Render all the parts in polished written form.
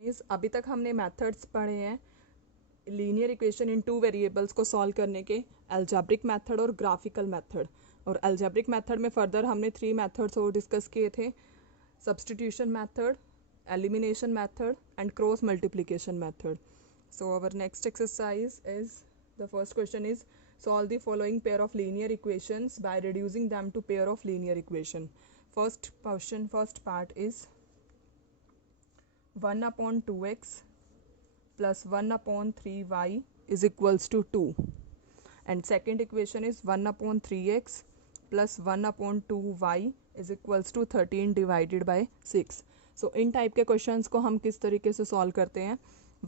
इस अभी तक हमने मेथड्स पढ़े हैं linear equation in two variables को सॉल्व करने के, अलजेब्रिक मेथड और ग्राफिकल मेथड। और अलजेब्रिक मेथड में फर्दर हमने 3 मेथड्स और डिस्कस किए थे, substitution method, elimination method and cross multiplication method. So our next exercise is, the first question is, solve the following pair of linear equations by reducing them to pair of linear equation. First question, first part is 1 upon 2x plus 1 upon 3y is equals to 2, and second equation is 1 upon 3x plus 1 upon 2y is equals to 13 divided by 6. So in type के questions को हम किस तरीके से solve करते हैं.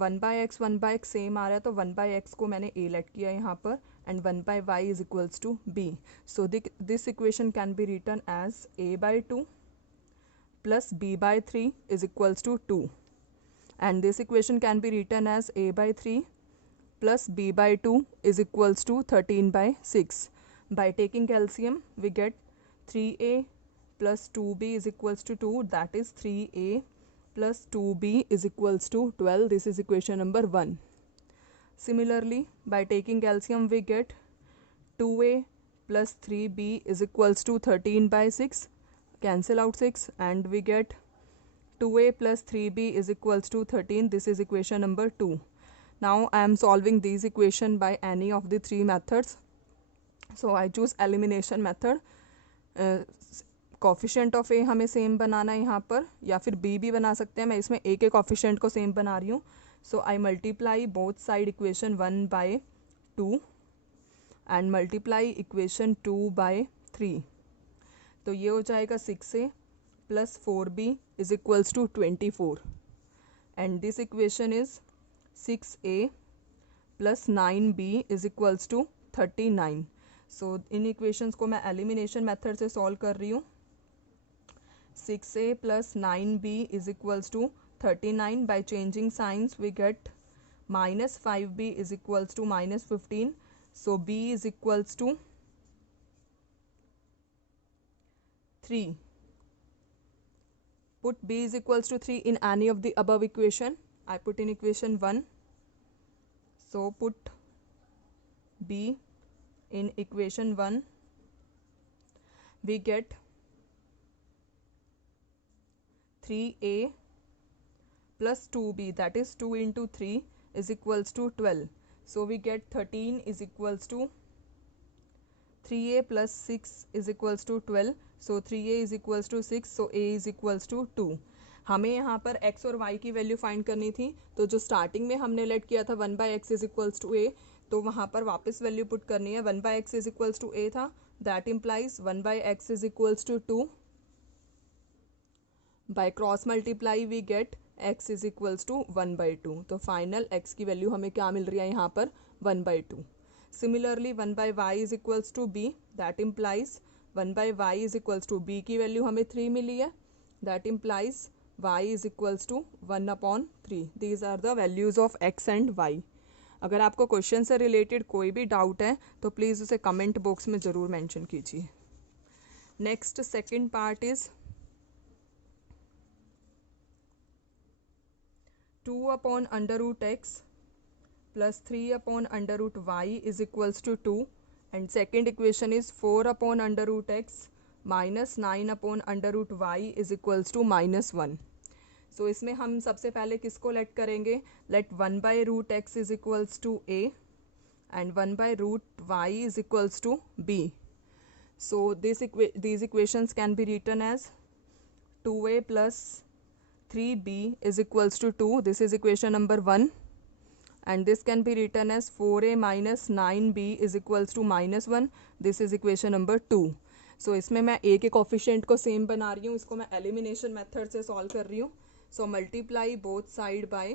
1/x same आ रहा है तो 1/x को मैंने a लेट किया यहाँ पर, and 1/y is equals to b. So this equation can be written as a/2 plus b/3 is equals to 2, and this equation can be written as a/3 plus b/2 is equals to 13/6. By taking LCM we get 3a plus 2b is equals to 2, that is 3a plus 2b is equals to 12. This is equation number 1. Similarly, by taking LCM we get 2a plus 3b is equals to 13/6, cancel out 6, and we get 2a plus 3b is equals to 13. This is equation number 2. Now I am solving these equation by any of the 3 methods. So I choose elimination method. Coefficient of a हमें same बनाना है यहाँ पर, या फिर B भी बना सकते हैं. मैं इसमें ए के कोफिशिएंट को सेम बना रही हूँ. So I multiply both side equation 1/2 and multiply equation 2/3. तो ये हो जाएगा 6a plus 4b is equals to 24, and this equation is 6a plus 9b is equals to 39. So इन इक्वेशंस को मैं एलिमिनेशन मेथड से सॉल्व कर रही हूँ. 6a plus 9b is equals to 39. By changing signs we get minus 5b is equals to minus 15. So b is equals to 3. Put b is equals to 3 in any of the above equation. I put in equation 1. So put b in equation 1. We get 3a plus 2b, that is 2 into 3 is equals to 12. So we get 13 is equals to 3a plus 6 is equals to 12. So 3a is equals to 6. So a is equals to 2. हमें यहाँ पर x और y की value find करनी थी, तो जो starting में हमने लेट किया था 1/x is equals to a, तो वहाँ पर वापस वैल्यू पुट करनी है. 1/x is equals to a था, that implies 1/x is equals to 2. By cross multiply we get x is equals to 1/2. तो फाइनल x की वैल्यू हमें क्या मिल रही है यहाँ पर 1/2. Similarly 1/y is equals to b, that implies 1/y is equals to b की value हमें 3 मिली है, that implies y is equals to 1/3. These are the values of x and y. अगर आपको क्वेश्चन से रिलेटेड कोई भी डाउट है तो प्लीज़ उसे कमेंट बॉक्स में ज़रूर मेंशन कीजिए. Next second part is 2 upon under root x plus 3 upon under root y is equals to 2, and second equation is 4 upon under root x minus 9 upon under root y is equals to -1. So इसमें हम सबसे पहले किसको late करेंगे, late 1/√x is equals to a and 1/√y is equals to b. So these equations can be written as 2a plus 3b is equals to 2. This is equation number 1, and this can be written as 4a minus 9b is equals to -1. This is equation number 2. So इसमें मैं a के coefficient को same बना रही हूँ, इसको मैं elimination method से सॉल्व कर रही हूँ. So multiply both side by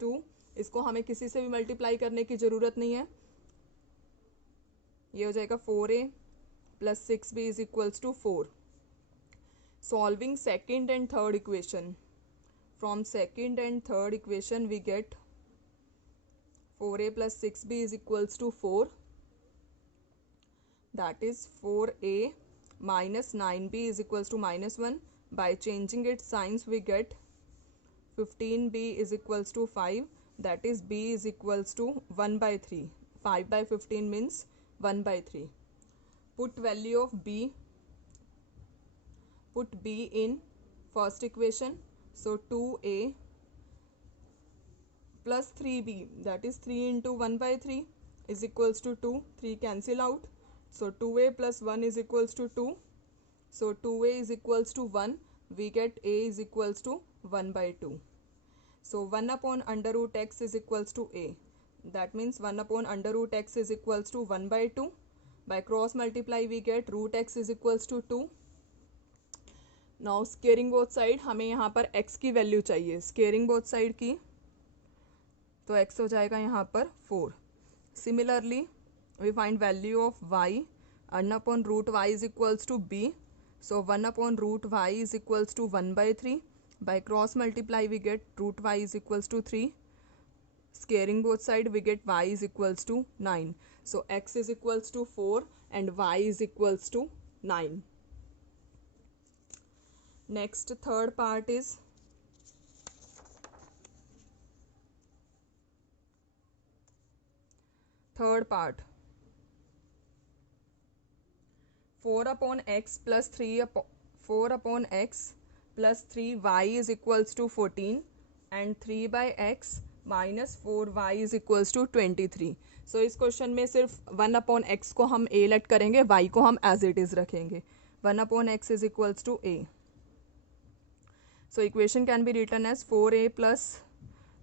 2. इसको हमें किसी से भी मल्टीप्लाई करने की ज़रूरत नहीं है. ये हो जाएगा 4a plus 6b is equals to 4. Solving second and third equation. From second and third equation we get 4a plus 6b is equals to 4. That is 4a minus 9b is equals to -1. By changing its signs we get 15b is equals to 5, that is b is equals to 1 by 3. 5 by 15 means 1 by 3. Put value of b, put b in first equation. So 2a plus 3b, that is 3 into 1 by 3 is equals to 2. 3 cancel out. So 2a plus 1 is equals to 2. So 2a is equals to 1. We get a is equals to 1 by 2. So 1 upon under root x is equals to a. That means 1 upon under root x is equals to 1 by 2. By cross multiply we get root x is equals to 2. Now squaring both side, हमें यहाँ पर x की value चाहिए. Squaring both side की तो x हो जाएगा यहाँ पर 4. Similarly we find value of y. 1 upon root y is equals to b. So 1 upon root y is equals to 1 by 3. By cross multiply we get root y is equals to 3. Squaring both side we get y is equals to 9. So x is equals to 4 and y is equals to 9. Next third part is third part. 4 upon x plus 3 4 upon x plus 3y is equals to 14 and 3 by x minus 4y is equals to 23. So इस question में सिर्फ 1 upon x को हम a late करेंगे, y को हम as it is रखेंगे. 1 upon x is equals to a. So equation can be written as 4a plus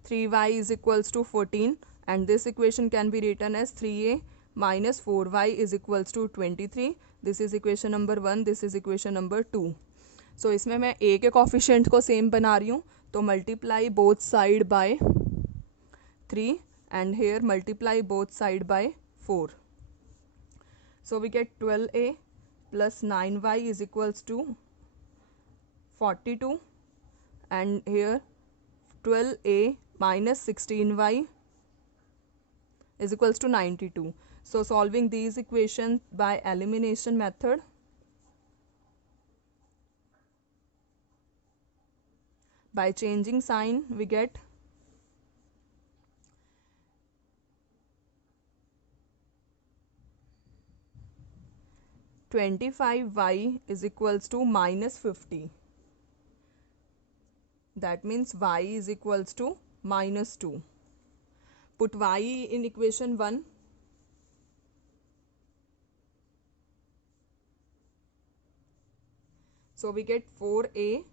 3y is equals to 14 and this equation can be written as 3a minus 4y is equals to 23. This is equation number 1, this is equation number 2. So इसमें मैं a के coefficient को same बना रही हूँ, तो multiply both side by 3 and here multiply both side by 4. So we get 12a plus 9y is equals to 42 and here 12a minus 16y is equals to 92. So solving these equations by elimination method, by changing sign we get 25y is equals to minus 50. That means y is equals to minus 2. Put y in equation 1. So we get 4a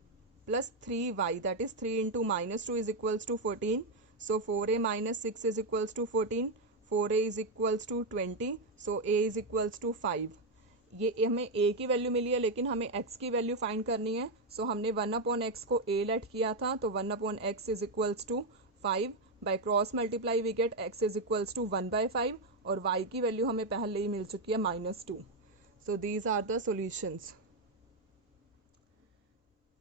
plus 3y, that is 3 into minus 2 is equals to 14. So 4a minus 6 is equals to 14. 4a is equals to 20. So a is equals to 5. ये हमें a की value मिली है लेकिन हमें x की value find करनी है. सो हमने 1 अपॉन x को a लेट किया था, तो 1 upon x is equals to 5. By cross multiply we get x is equals to 1 by 5 और y की वैल्यू हमें पहले ही मिल चुकी है -2. So these are the solutions.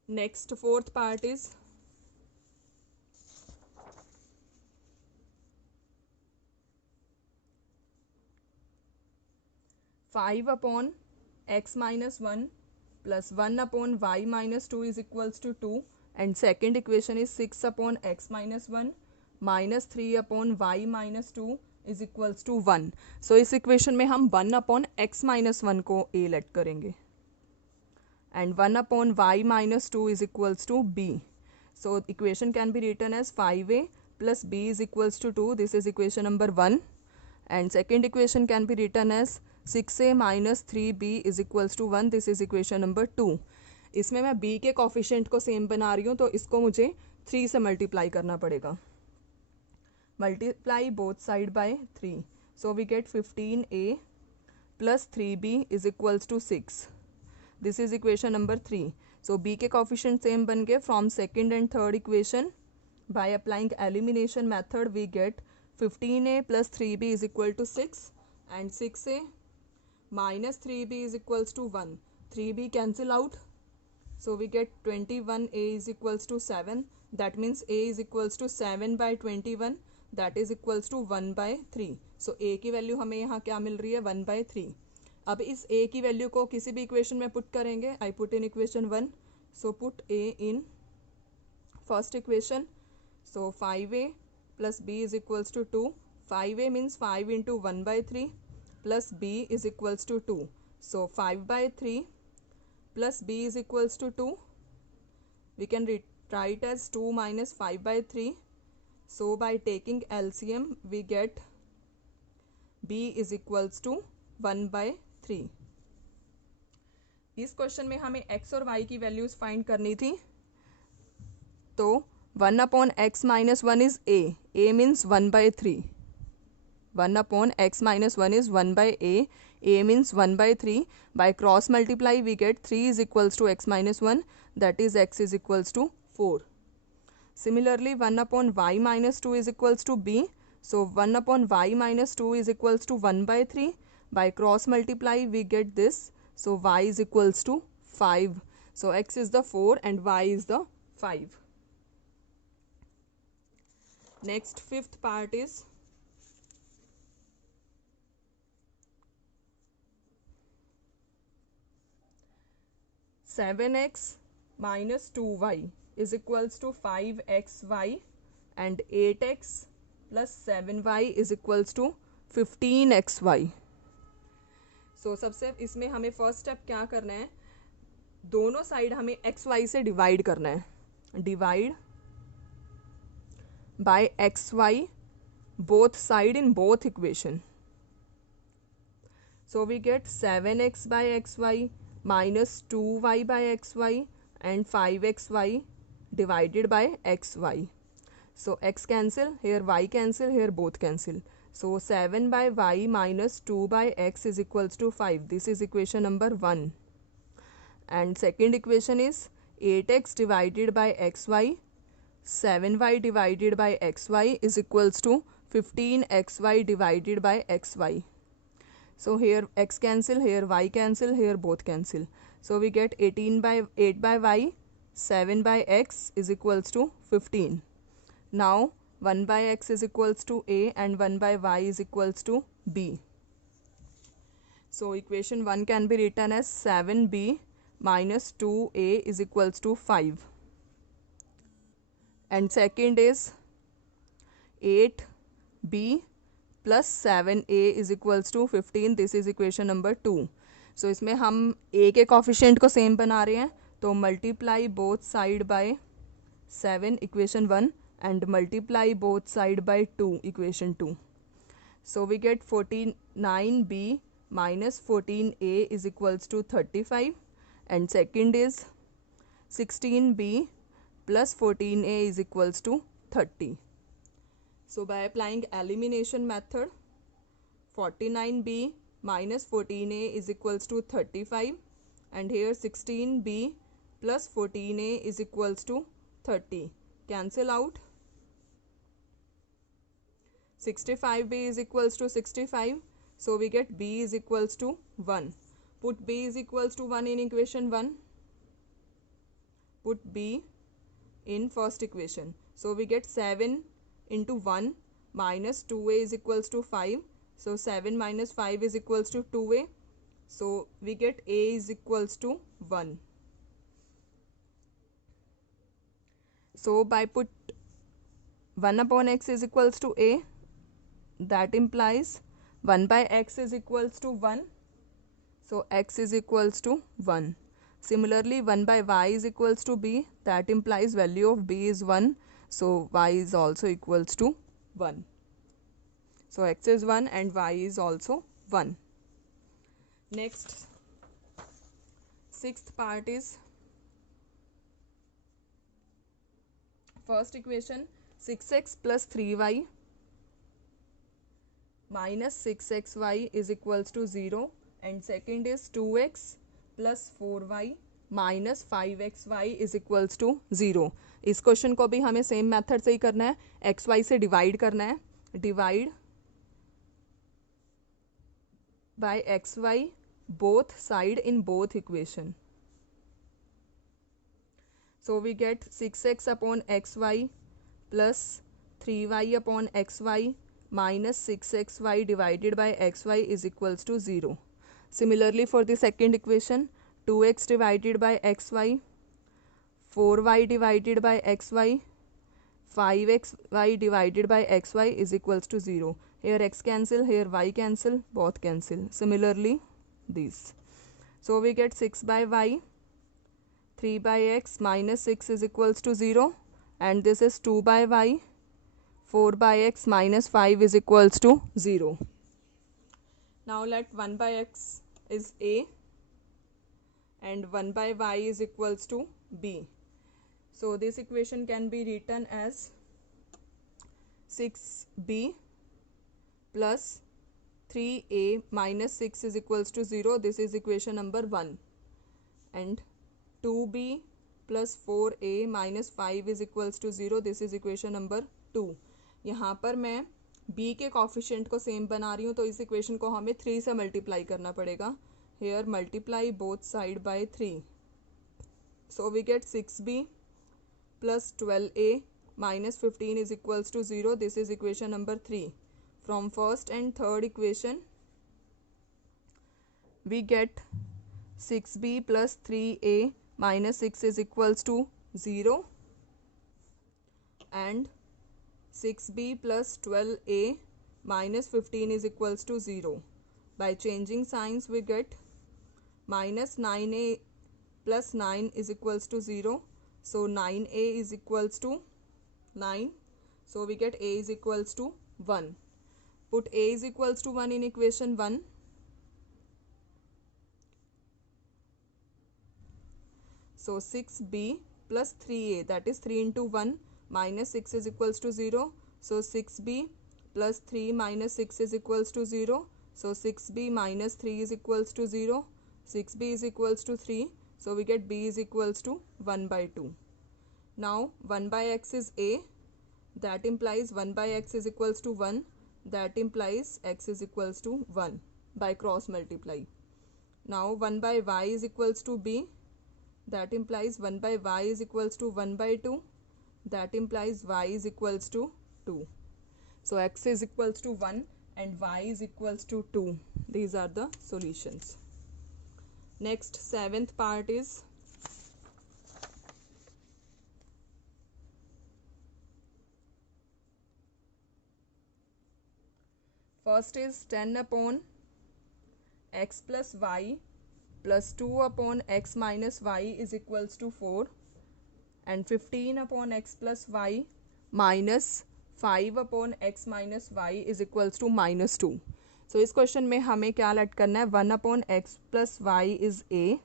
Next fourth part is five upon x minus 1 plus 1 upon y minus 2 is equals to 2 and second equation is 6 upon x minus 1 minus 3 upon y minus 2 is equals to 1. So इस equation में हम 1 upon x minus 1 को a late करेंगे and 1 upon y minus 2 is equals to b. So equation can be written as 5a plus b is equals to 2. This is equation number 1 and second equation can be written as 6a minus 3b is equals to 1. This is equation number 2. इसमें मैं b के coefficient को same बना रही हूँ, तो इसको मुझे 3 से मल्टीप्लाई करना पड़ेगा. Multiply both side by 3. So we get 15a plus 3b is equals to 6. This is equation number 3. सो b के कोफिशिएंट सेम बन गए. From second and third equation by applying elimination method we get 15a plus 3b is equal to 6 and 6a minus 3b is equals to 1. 3b cancel out. So we get 21a is equals to 7. That means a is equals to 7 by 21. That is equals to 1 by 3. So a की value हमें यहाँ क्या मिल रही है 1 by 3. अब इस a की value को किसी भी इक्वेशन में पुट करेंगे. I put in equation 1. So put a in first equation. So 5a plus b is equals to 2. 5a means 5 into 1 by 3 plus b is equals to 2. So 5 by 3 plus b is equals to 2. We can write as 2 minus 5 by 3. So by taking LCM we get b is equals to 1 by 3. इस question में हमें x और y की values find करनी थी. तो 1 upon x minus 1 is a means 1 by 3. 1 upon x minus 1 is 1 by a means 1 by 3. By cross multiply we get 3 is equals to x minus 1, that is x is equals to 4. Similarly 1 upon y minus 2 is equals to b. So 1 upon y minus 2 is equals to 1 by 3. By cross multiply we get this. So y is equals to 5. So x is the 4 and y is the 5. Next fifth part is 7x minus 2y is equals to 5xy and 8x plus 7y is equals to 15xy. So सबसे इसमें हमें first step क्या करना है, दोनों side हमें x Y से divide करना है. Divide by x y both side in both equation. So we get 7x by xy minus 2y by xy and 5xy divided by xy. So x cancel, here y cancel, here both cancel. So 7 by y minus 2 by x is equals to 5. This is equation number 1. And second equation is 8x divided by xy, 7y divided by xy is equals to 15xy divided by xy. So here x cancel, here y cancel, here both cancel. So we get 18 by 8 by y, 7 by x is equals to 15. Now 1 by x is equals to a and 1 by y is equals to b. So equation 1 can be written as 7b minus 2a is equals to 5. And second is 8b plus 7a is equals to 15. This is equation number 2. So इसमें हम a के coefficient को same बना रहे हैं, तो multiply both side by 7 equation 1 and multiply both side by 2 equation 2. So we get 49b minus 14a is equals to 35 and second is 16b plus 14a is equals to 30. So by applying elimination method, 49b minus 14a is equals to 35 and here 16b plus 14a is equals to 30. Cancel out. 65b is equals to 65. So we get b is equals to 1. Put b is equals to 1 in equation 1. Put b in first equation. So we get 7 into 1 minus 2a is equals to 5. So 7 minus 5 is equals to 2a. So we get a is equals to 1. So by put 1 upon x is equals to a, that implies 1 by x is equals to 1. So x is equals to 1. Similarly 1 by y is equals to b, that implies value of b is 1. So y is also equals to 1. So x is 1 and y is also 1. Next, sixth part is first equation 6x plus 3y minus 6xy is equals to 0 and second is 2x plus 4y minus 5xy is equals to 0. इस question को भी हमें same method से ही करना है, x Y से divide करना है. Divide by x y both side in both equation. So we get 6x upon x y plus 3y upon x y minus 6xy divided by x y is equals to 0. Similarly for the second equation 2x divided by xy, 4y divided by xy, 5xy divided by xy is equals to 0. Here x cancel, here y cancel, both cancel. Similarly, these. So we get 6 by y, 3 by x minus 6 is equals to 0, and this is 2 by y, 4 by x minus 5 is equals to 0. Now let 1 by x is a and 1 by y is equals to b. So this equation can be written as 6b plus 3a minus 6 is equals to 0. This is equation number 1. And 2b plus 4a minus 5 is equals to 0. This is equation number 2. यहाँ पर मैं b के coefficient को same बना रही हूँ, तो इस इक्वेशन को हमें 3 से मल्टीप्लाई करना पड़ेगा. Here multiply both side by 3. So we get 6b plus 12a minus 15 is equals to 0. This is equation number 3. From first and third equation, we get 6b plus 3a minus 6 is equals to 0, and 6b plus 12a minus 15 is equals to 0. By changing signs, we get minus 9a plus 9 is equals to 0. So 9a is equals to 9. So we get a is equals to 1. Put a is equals to 1 in equation 1. So 6b plus 3a, that is 3 into 1 minus 6 is equals to 0. So 6b plus 3 minus 6 is equals to 0. So 6b minus 3 is equals to 0. 6b is equals to 3. So we get b is equals to 1 by 2. Now 1 by x is a. That implies 1 by x is equals to 1. That implies x is equals to 1 by cross multiply. Now 1 by y is equals to b. That implies 1 by y is equals to 1 by 2. That implies y is equals to 2. So x is equals to 1 and y is equals to 2. These are the solutions. Next, 7th part is first is 10 upon x plus y plus 2 upon x minus y is equals to 4, and 15 upon x plus y minus 5 upon x minus y is equals to minus 2. So इस question में हमें क्या late करना है, 1 upon x plus y is a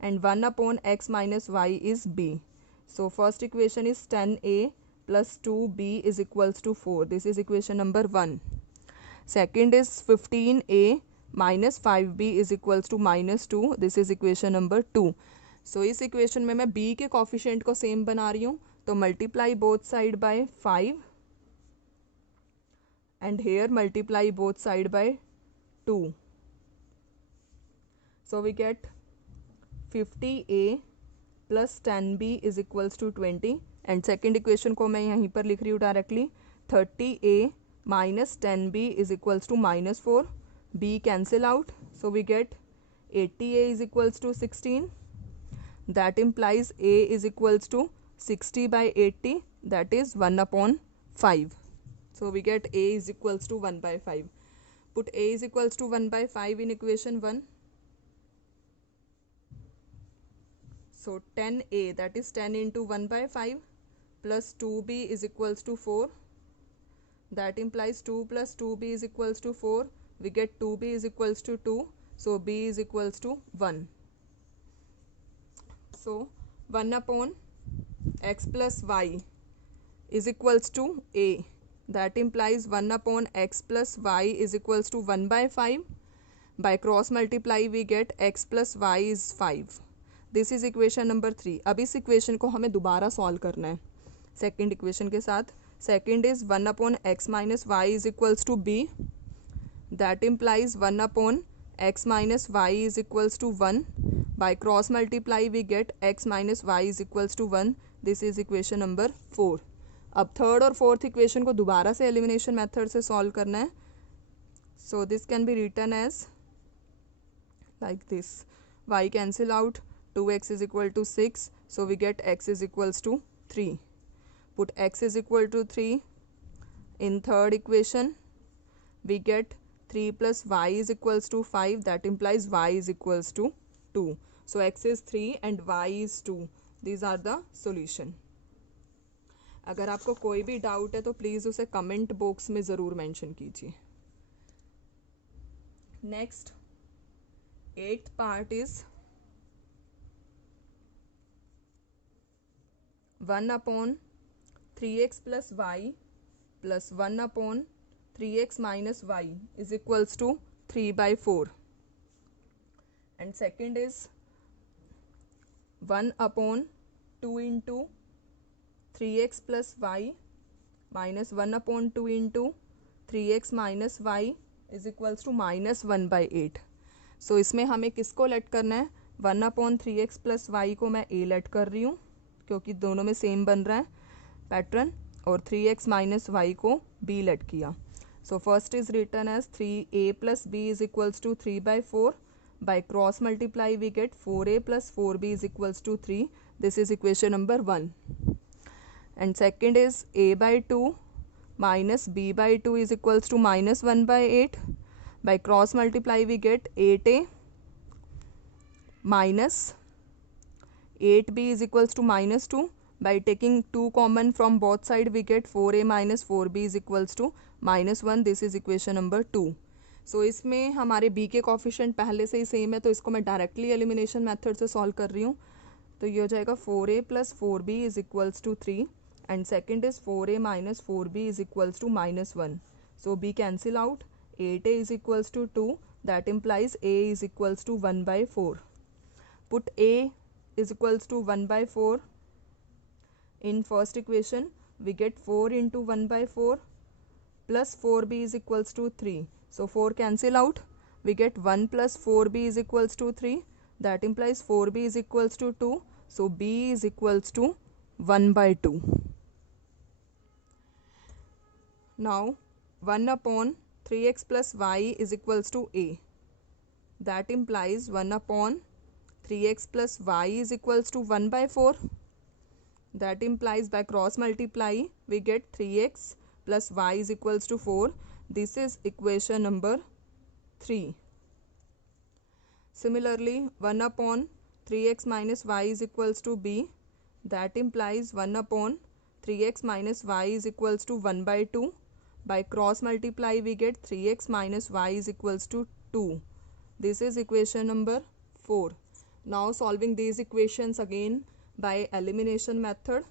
and 1 upon x minus y is b. So first equation is 10a plus 2b is equals to 4. This is equation number 1. Second is 15a minus 5b is equals to minus 2. This is equation number 2. So इस equation में मैं b के coefficient को same बना रही हूँ, तो multiply both side by 5 and here multiply both side by 2. So we get 50a plus 10b is equals to 20, and second equation को मैं यहीं पर लिख रही हूँ directly. 30a minus 10b is equals to minus 4. b cancel out, so we get 80a is equals to 16. That implies a is equals to 60 by 80, that is 1 upon 5. So we get a is equals to 1 by 5. Put a is equals to 1 by 5 in equation 1. So 10a, that is 10 into 1 by 5 plus 2b is equals to 4. That implies 2 plus 2b is equals to 4. We get 2b is equals to 2. So b is equals to 1. So 1 upon x plus y is equals to a. That implies 1 upon x plus y is equals to 1 by 5. By cross multiply we get x plus y is 5. This is equation number 3. अब इस equation को हमें दोबारा solve करना है second equation के साथ. Second is 1 upon x minus y is equals to b. That implies 1 upon x minus y is equals to 1. By cross multiply we get x minus y is equals to 1. This is equation number 4. अब third और fourth equation को दोबारा से elimination method से solve करना है. So this can be written as like this. y cancel out, 2x is equal to 6, so we get x is equals to 3. Put x is equal to 3 in third equation. We get 3 plus y is equals to 5, that implies y is equals to 2. So x is 3 and y is 2. These are the solution. अगर आपको कोई भी doubt है तो please उसे comment box में ज़रूर mention कीजिए. Next 8th part is 1/3x plus y plus 1/3x minus y is equals to 3/4. And second is 1/2 into 3x plus y minus 1/2 into 3x minus y is equals to -1/8. So इसमें हमें किसको late करना है? 1/3x plus y को मैं a late कर रही हूँ क्योंकि दोनों में सेम बन रहा है पैटर्न, और 3x माइनस वाई को b लेट किया. So first is return as 3a plus b is equals to 3/4. By cross multiply we get 4a plus 4b is equals to 3. This is equation number 1. And second is a/2 minus b/2 is equals to -1/8. By cross multiply we get 8a minus 8b is equals to -2. By taking 2 common from both side we get 4a minus 4b is equals to -1. This is equation number 2. So इसमें हमारे b के coefficient पहले से ही same है तो इसको मैं directly elimination method से सॉल्व कर रही हूँ. तो ये हो जाएगा 4a plus 4b is equals to 3 and second is 4a minus 4b is equals to -1. So b cancel out. 8a is equals to 2, that implies a is equals to 1/4. Put a is equals to 1/4 in first equation. We get 4 into 1/4 plus 4b is equals to 3. So 4 cancel out. We get 1 plus 4b is equals to 3. That implies 4b is equals to 2. So b is equals to 1/2. Now 1/3x plus y is equals to a. That implies 1/3x plus y is equals to 1/4. That implies by cross multiply we get 3x plus y is equals to 4. This is equation number 3. Similarly 1/3x minus y is equals to b. That implies 1/3x minus y is equals to 1/2. By cross multiply we get 3x minus y is equals to 2. This is equation number 4. Now solving these equations again by elimination method.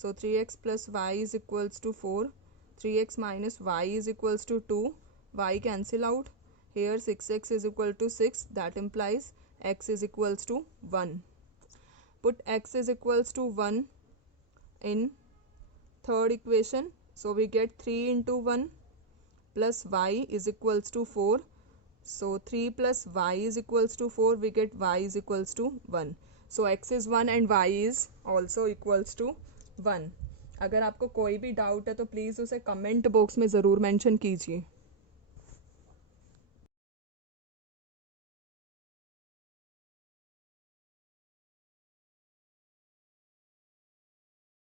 So 3x plus y is equals to 4. 3x minus y is equals to 2. Y cancel out. Here 6x is equal to 6. That implies x is equals to 1. Put x is equals to 1 in third equation. So we get 3 into 1 plus y is equals to 4. So 3 plus y is equals to 4. We get y is equals to 1. So x is 1 and y is also equals to 1. अगर आपको कोई भी doubt है तो please उसे comment box में ज़रूर mention कीजिए.